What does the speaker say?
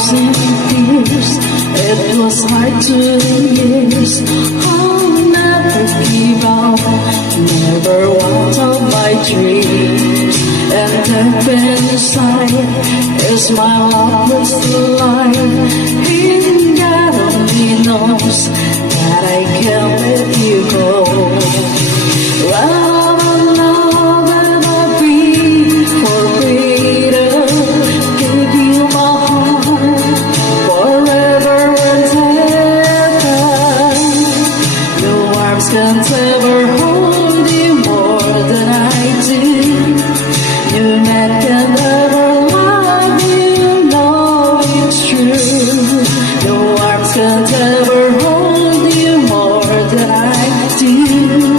thousand tears. It was hard 2 years. I'll never give up, never want of my dreams. And deep inside is my love life. And God only knows that I can't let you go. Love and love and I'll be forbidden. Give you my heart forever and ever. Your arms can't ever hold you more than I do. You met